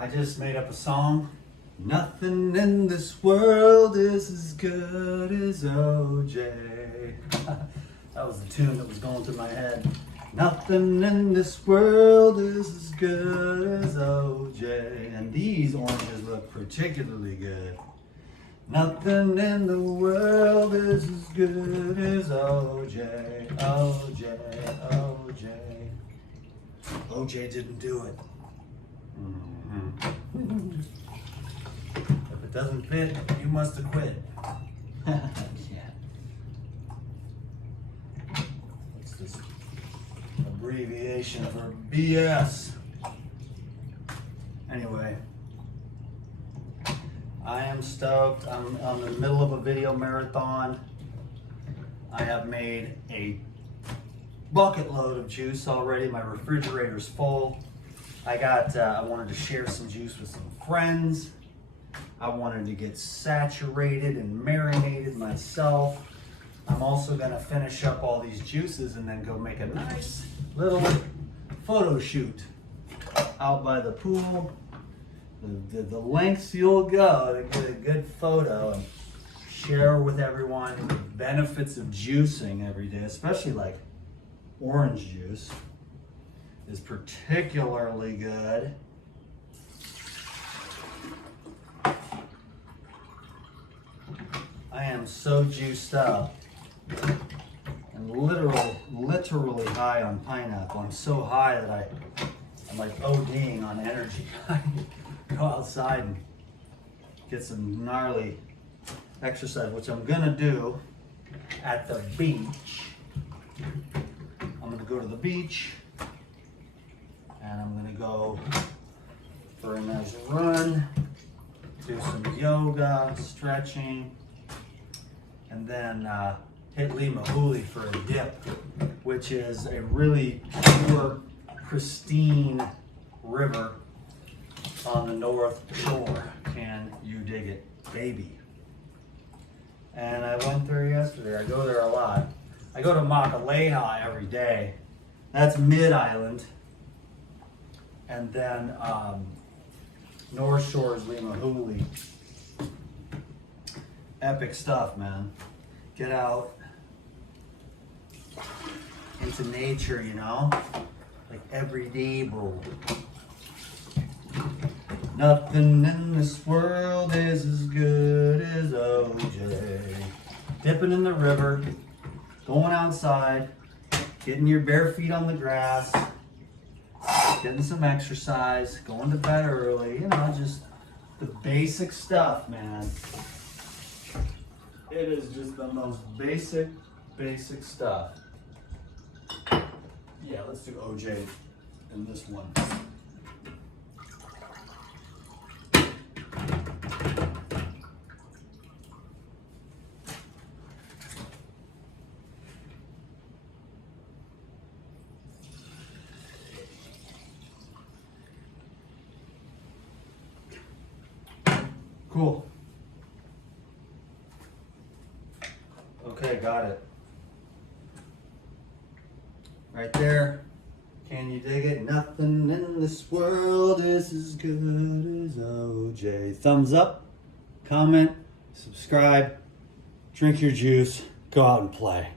I just made up a song. Nothing in this world is as good as OJ. That was the tune that was going through my head. Nothing in this world is as good as OJ. And these oranges look particularly good. Nothing in the world is as good as OJ. OJ, OJ. OJ didn't do it. Mm-hmm. If it doesn't fit, you must have quit. Yeah. What's this abbreviation for BS? Anyway, I am stoked. I'm in the middle of a video marathon. I have made a bucket load of juice already. My refrigerator's full. I wanted to share some juice with some friends. I wanted to get saturated and marinated myself. I'm also gonna finish up all these juices and then go make a nice little photo shoot out by the pool. The lengths you'll go to get a good photo and share with everyone the benefits of juicing every day, especially like orange juice is particularly good. I am so juiced up and literally high on pineapple. I'm so high that I'm like ODing on energy. I go outside and get some gnarly exercise, which I'm gonna do at the beach. I'm gonna go to the beach and I'm gonna go for a nice run, do some yoga, stretching, and then hit Lima Huli for a dip, which is a really pure, pristine river on the North Shore. Can you dig it, baby? And I went there yesterday. I go there a lot. I go to Makaleha every day. That's mid-island. And then North Shore is Lima Huli. Epic stuff, man. Get out into nature, you know? Like every day, bro. Nothing in this world is as good as OJ. Dipping in the river, going outside, getting your bare feet on the grass, getting some exercise, going to bed early, you know, just the basic stuff, man. It is just the most basic stuff. Yeah, let's do OJ in this one. Cool. Okay, got it. Right there. Can you dig it? Nothing in this world is as good as OJ. Thumbs up, comment, subscribe, drink your juice, go out and play.